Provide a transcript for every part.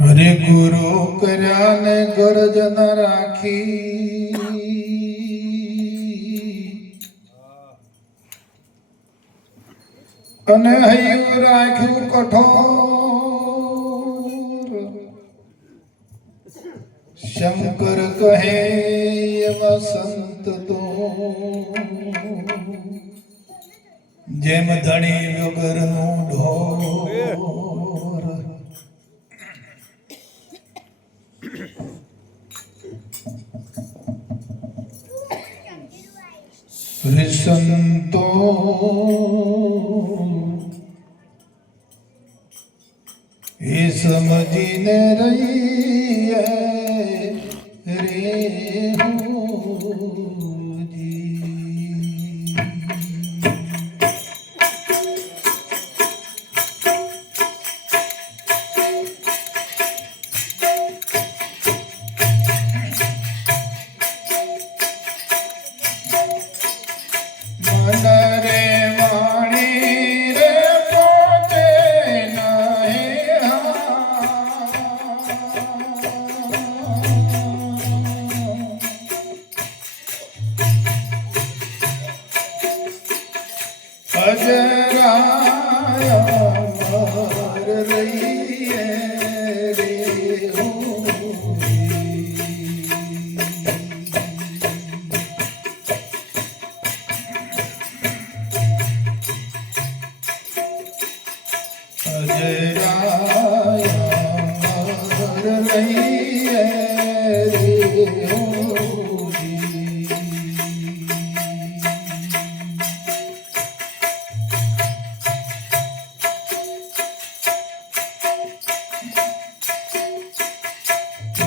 હરે ગુરુ કર્યાને ગરજ ન રાખી અને હૈયું રાખ્યું કઠોર શંકર કહે એવા સંત તો જેમ ધણી વગરનું ઢોર સંતો એ સમજીને રહીએ રે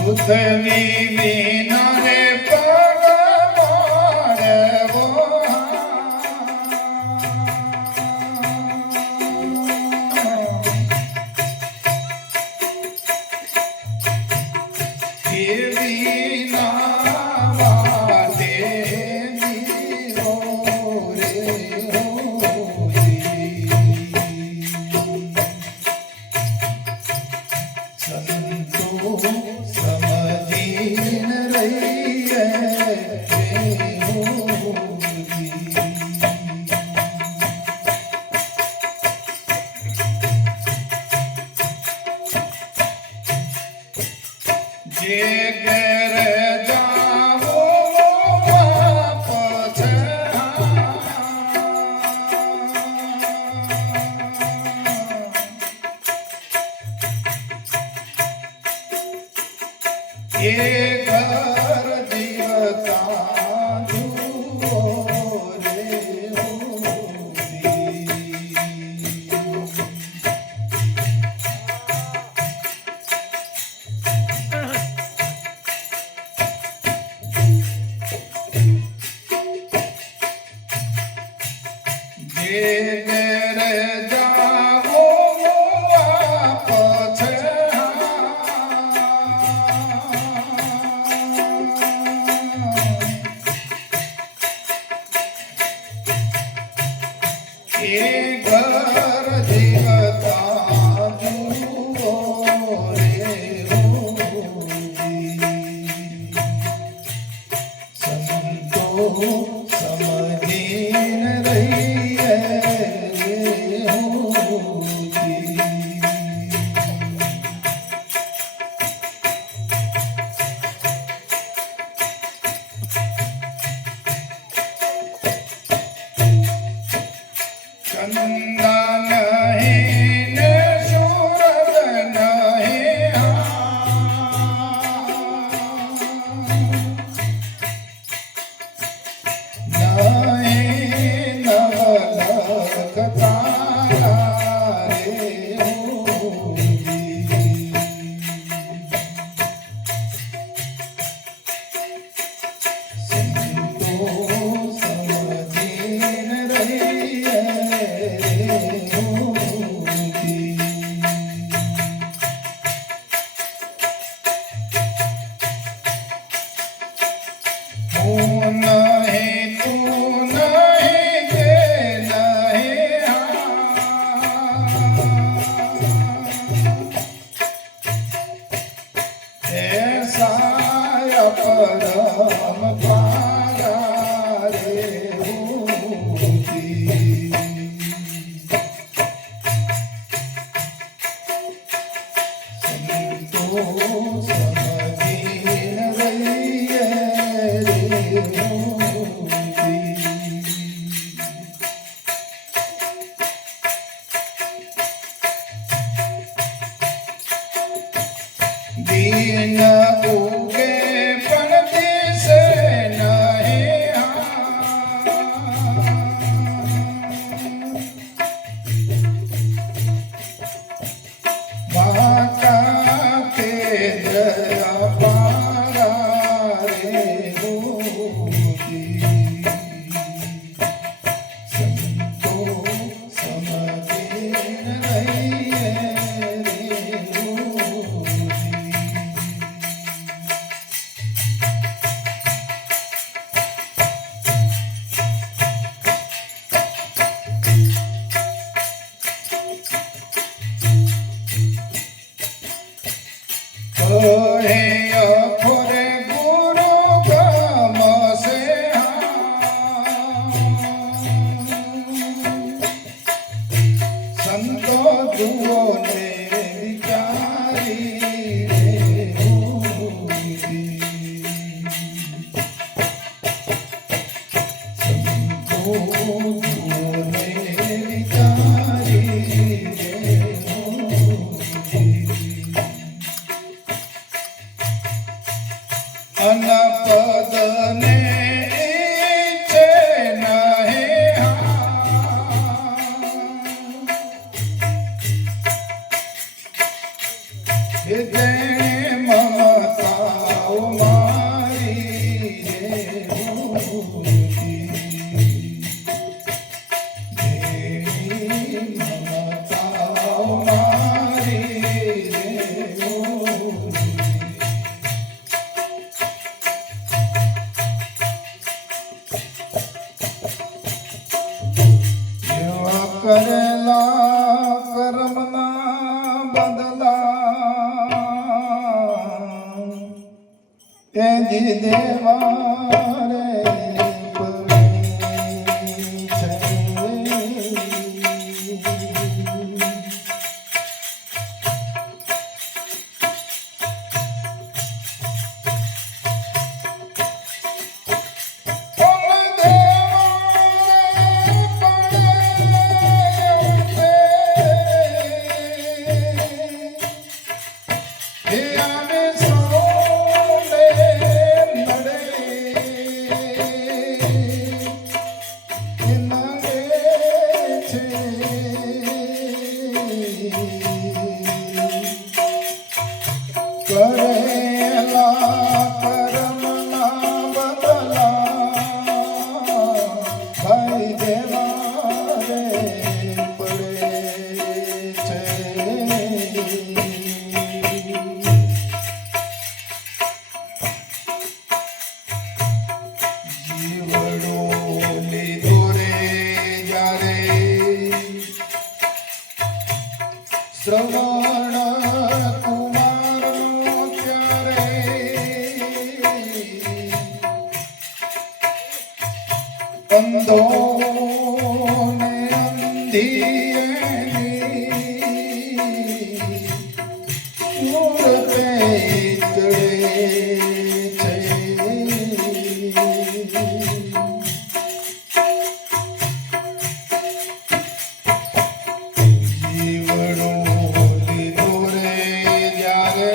પૃથ્વી વિના પરમ પાયા રે ભૂતી. સંતો સમજીને રહીએ રે ભૂતી. દીન ઉગે પણ દિશે નહીં માતા તે દયા પારા રે ભૂતી. સંતો સમજીને રહીએ રે ભૂતી. કહે અખોરે ગુરુ ગમશે સંતો જુઓ ને વિચારી રે ભૂતી. સંતો જુઓ ને વિચારી રે ભૂતી. અનપદને ઈચ્છે નહીં જેણે મમતાઓ મારી રે ભૂતી. જેણે મમતાઓ મારી રે ભૂતી. કરેલા કર્મના બદલા એ જી દેવા રે પડે છે. કરેલા કર્મના બદલા ભાઈ દેવા રે પડે છે. જીવડો લીધો રે જ્યારે શ્રવણ કુમારનો ત્યારે અંધોને અંધીએની મૂર્તે ચડે છે. જીવડો લીધો રે જ્યારે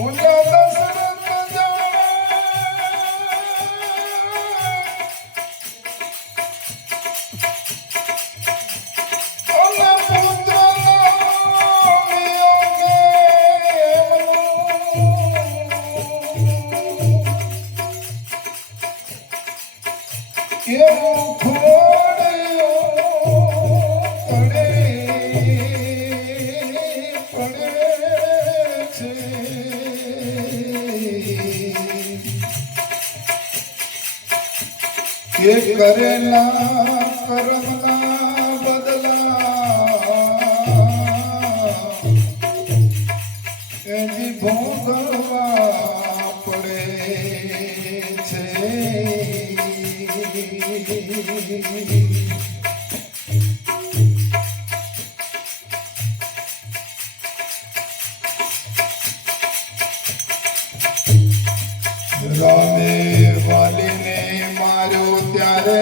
ઓલા દશરથ જાણે ઓલા પુત્રનો કેવું ખોડ્યો પડે છે કે કરેલા કર્મના બદલા એની ભોગવવા પડે છે રામે વાલીને માર્યો ત્યારે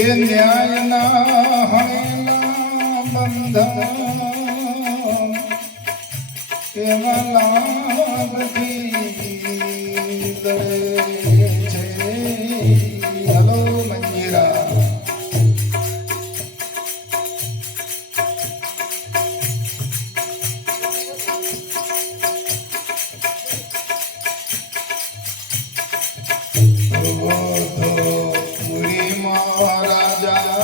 એ ન્યાયના હણેલા બંધન એવા લાભથી દે છે. હલો મંજીરા પુરી મહારાજા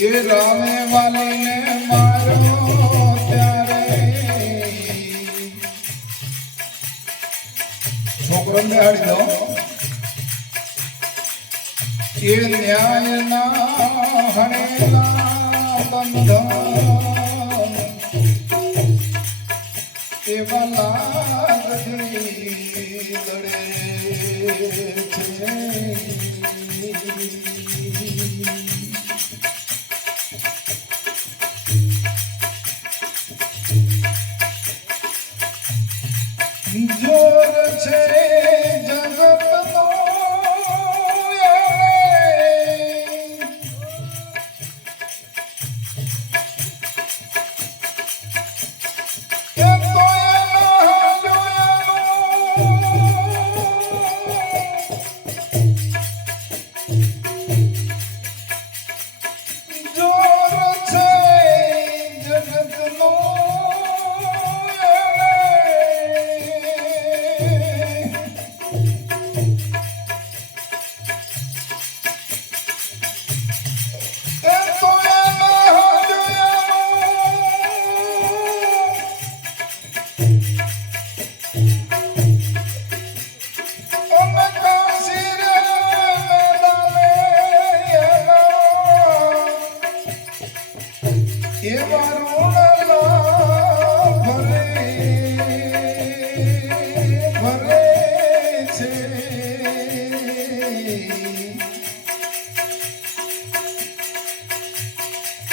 એ રામે વાલીને માર્યો ત્યારે છોકરો બેહાડી દો એ ન્યાયના હણેલા બંધન એવા લાગથી લડે છે. જોર છે જગતનો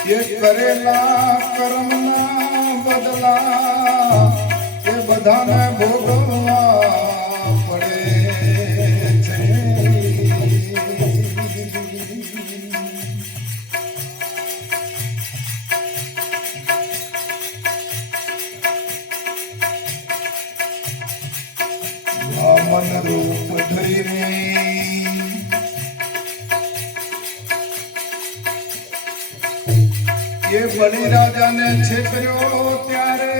એ કરેલા કર્મના બદલા એ બધાને ભોગવવા પડે છે. વામન રૂપ ધરીને એ બળી રાજાને છેતર્યો ત્યારે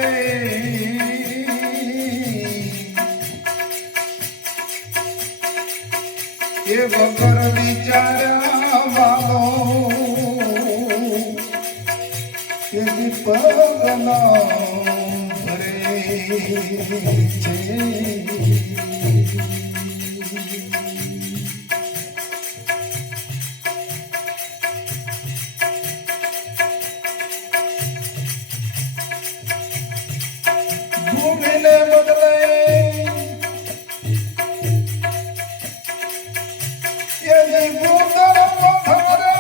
એ વગર વિચાર્યા વાલો એ પગના ભરે છે. ભૂમિને બદલે એની ભૂતર પથારા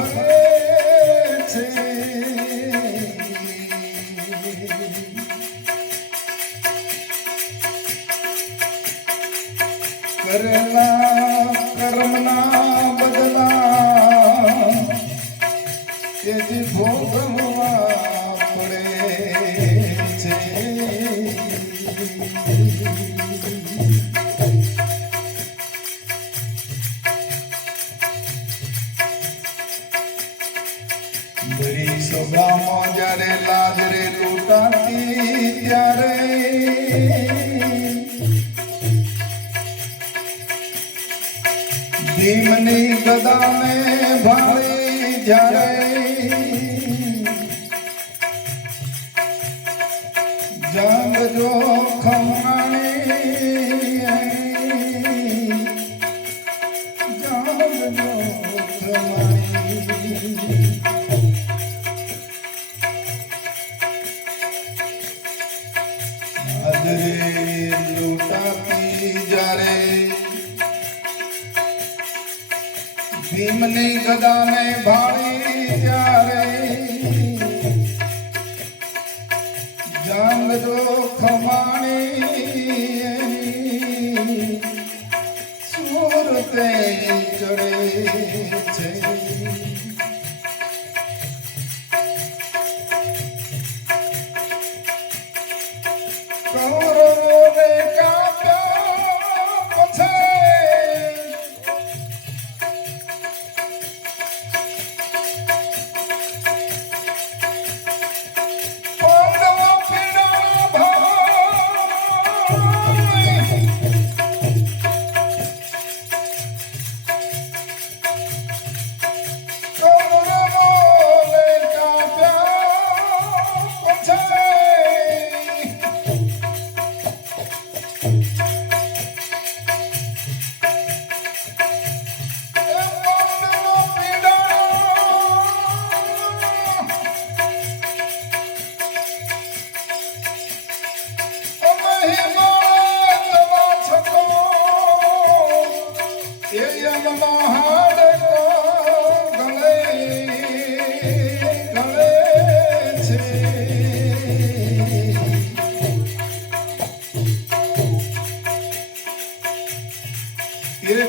ફરે છે કરેલા કર્મના બદલા તેથી ભોગવવા પડે છે બરી સભામાં જ્યારે લાજ રે લૂંટાતી ત્યારે ભીમની ગદાને ભાળી જ્યારે જાંગ જો ખમાણી જાંગ જો ખમાણી હાજરે લૂંટાતી જ્યારે ભીમની ગદાને ભાળી ત્યારે જાંગ જો ખમાણી સુરતે ચડે છે કૌરવોને કાપ્યા પછી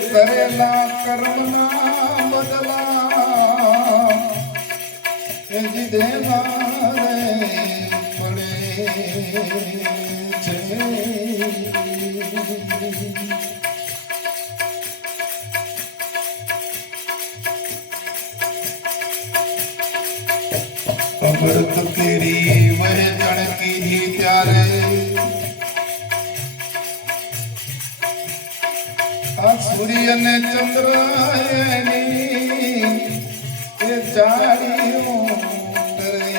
કરેલા કર્મના બદલા એ દેવા પડે છે અમૃત કેરી વહેંચણ કીધી ત્યારે આ સૂર્ય ને ચંદ્ર એ જાળીઓ કરે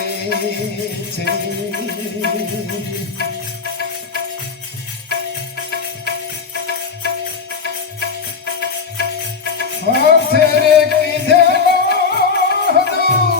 છે હાથે રે કીધેલો હતું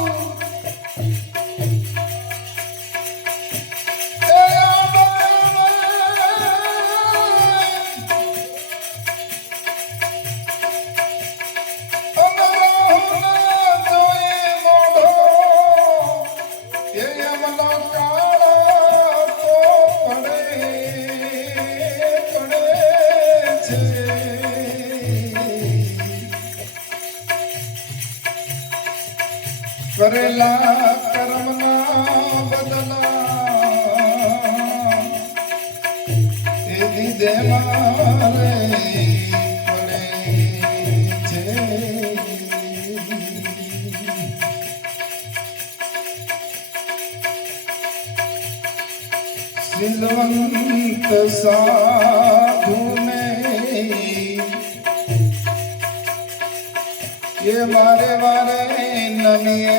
કરેલા કર્મના બદલા એ દીધે મારે પડે છે સિલવંત સાધુને એ વારે વારે નમીએ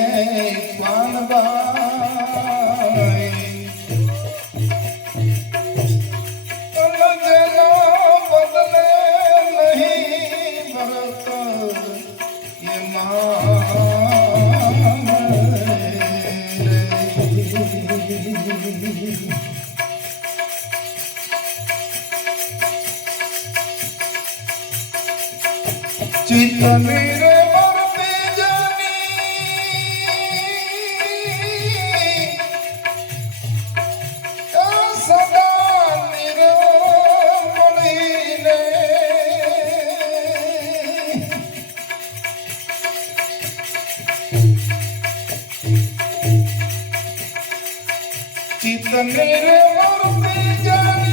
પાનબાઈ જેનો બદલે નહીં ભરત એ ચિત્તની રે વર્તે જાની तने रे मूर्ति जानी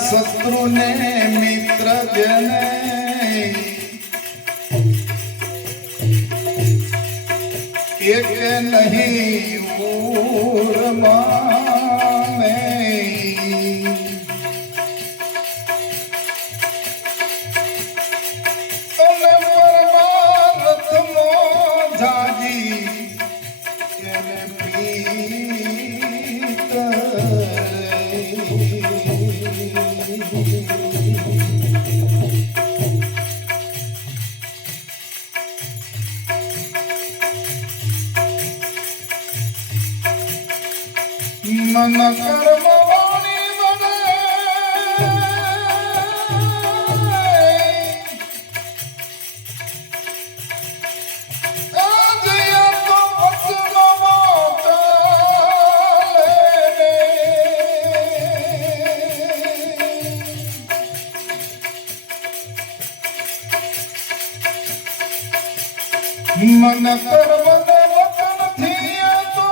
शत्रु ने मित्र जने एक नहीं और माने परमार्थ मो जाजी प्रीत मन कर्म वाणी बने आजिया तो वचन मन कर्म वचन थिया तो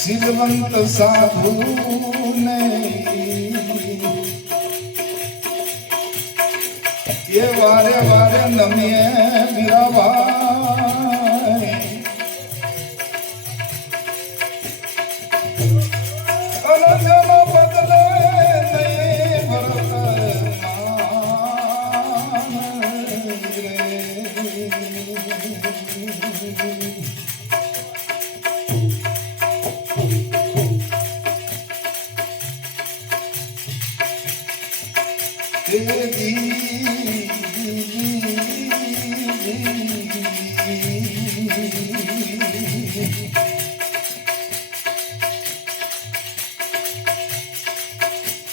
सिलवंत साधु ने ये वारे वारे नमिए मेरा भाई अनजन बदले नहीं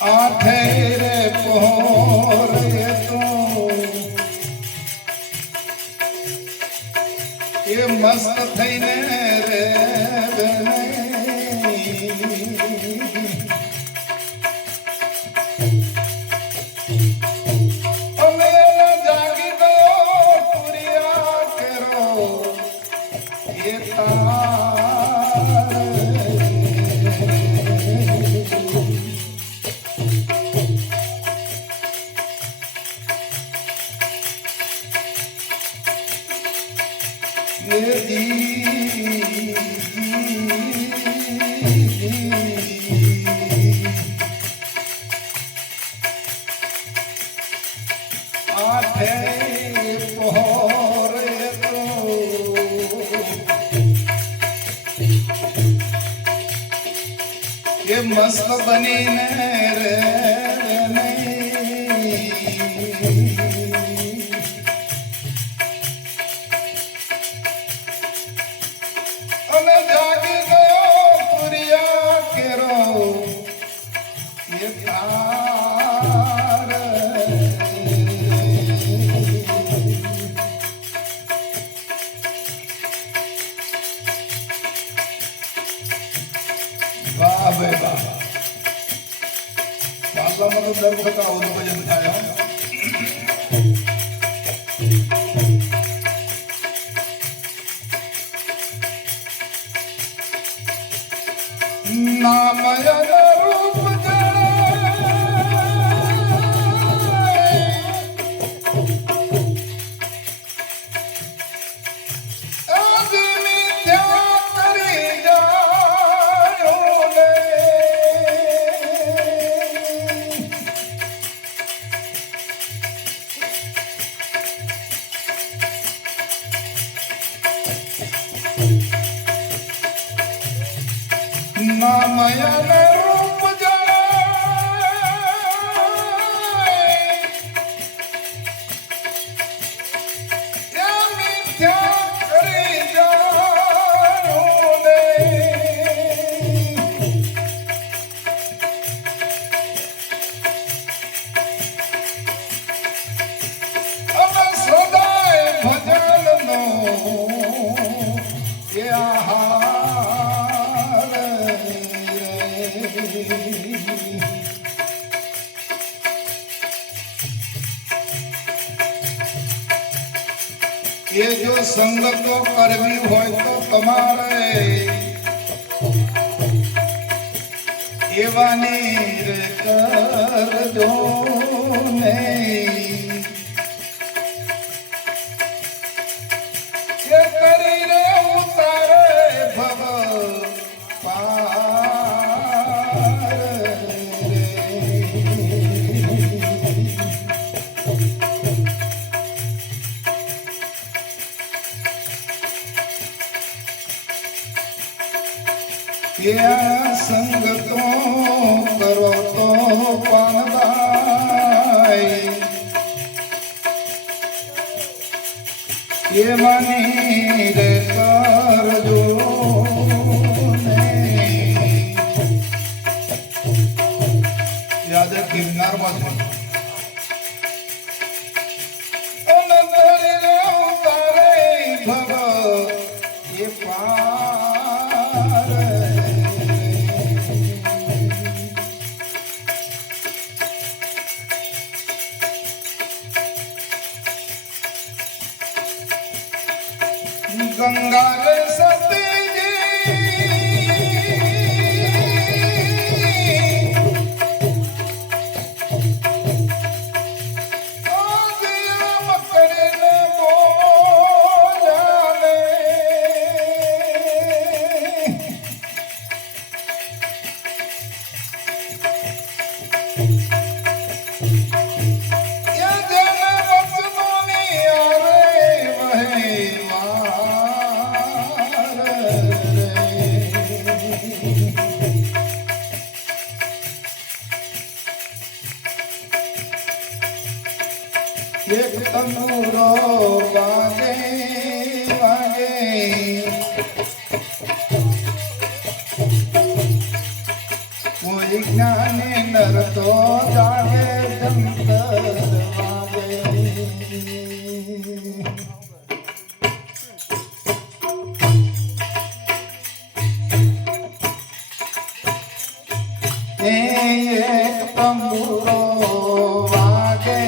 आठेरे पोर तो ये मस्त थईने रे जागी दो पुरिया करो ये ये मस्त बनी रे जागी गयो पुरिया केरो ये तार बाबे बाबा पाला मतलब डर का भजन थाया રૂપ માયા રૂપ ત્યાં મિથ્યા કરી જાણો ને અમે સદાય ભજનનો એ આહાર એ જો સંગતો કરવી હોય તો તમારે એવાની રે કરજો ને એ કરી રે ઉતારે ભવ સંગતો કરો તો પાનદાય એવાની રે કરજો ને યાદ ગિરનાર માં ગંગા રે એક તનુરો વાગે વાગે કોઈ જ્ઞાને નર તો જાગે જંતર વાગે એક તંબુરો વાગે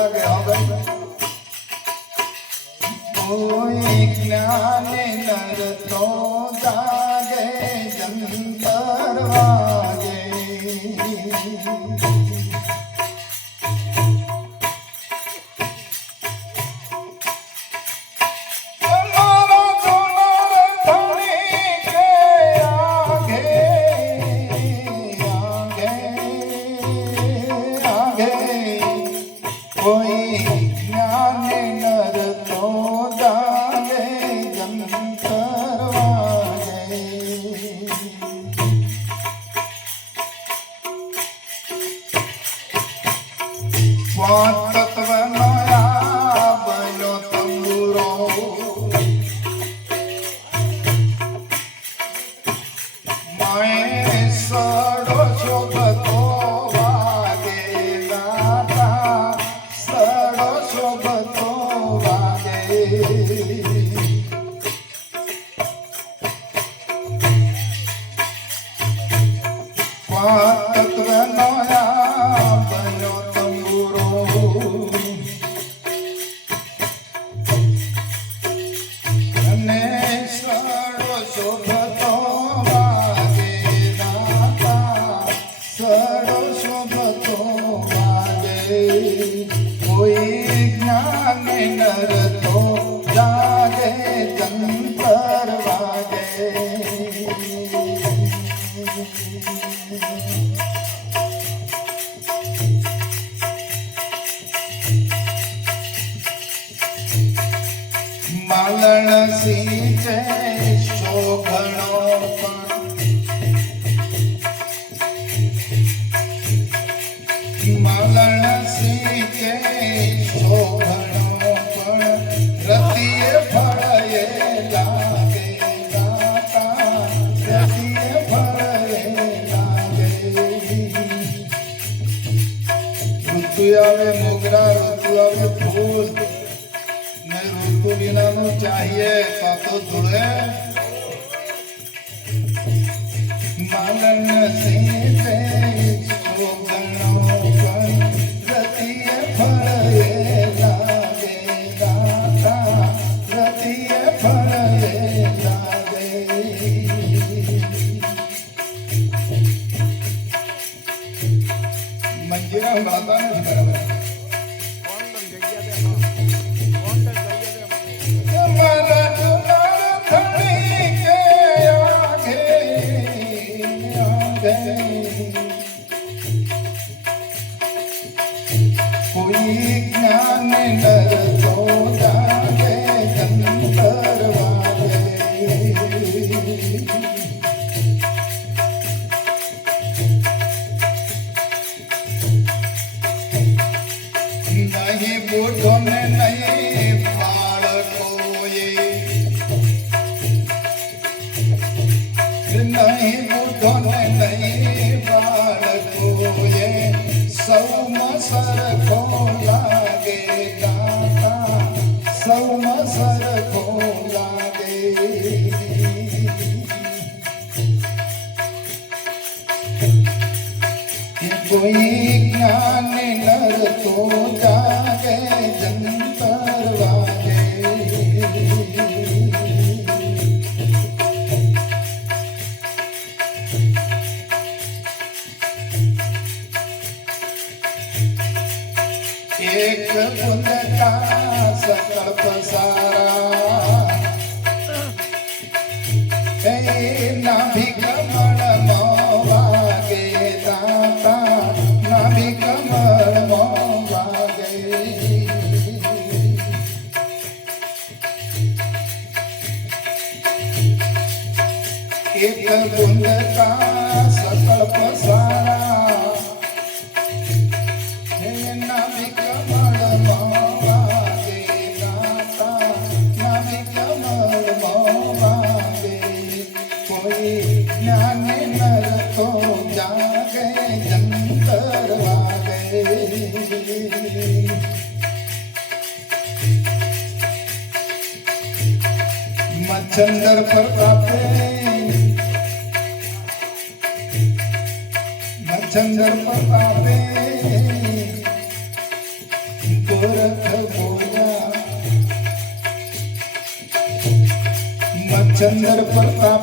જાગે હવે કોઈ જ્ઞાને નર તો જાગે જંતર વાગે કોઈ જ્ઞાને નર તો જાગે જંતર વાગે પાંચ તત્વ નયા બન્યો તંબુરો માએ સડો શોભતો તત્વ નયા બન્યો તંબુરો માલણ સીંચે શોભણો પણ માલણ સીંચે શોભણો પણ રતિએ ફળે લાગે દાતા રતિએ ફળે લાગે ઋતુ આવે મોગરા ઋતુ આવે ફૂલ ऋतु बिना नु चाहिए पातो धुड़े मालन सीते शोभनो पण रतिए फळे लागे दाता रतिए फळे लागे मंजिरा गाता नहीं बराबर कोई ज्ञान नर तो जागे जंतर वाले नहीं बूढ़ों में नहीं बालको ये नहीं बूढ़ों में नहीं बालको ये सौम सरखो लागे दाता सौम सरखो लागे कोई ज्ञान नर तो जागे जंतर वागे एक बुंद का सकल पसारा नाभि कमल मोवागे दाता नाभि कमल मोवागे एक बुंद का सकल पसारा ज्ञान नर तो जागे जंतर वागे मच्छंदर प्रतापे मच्छंदर प्रतापे गोरख बोला मच्छंदर प्रताप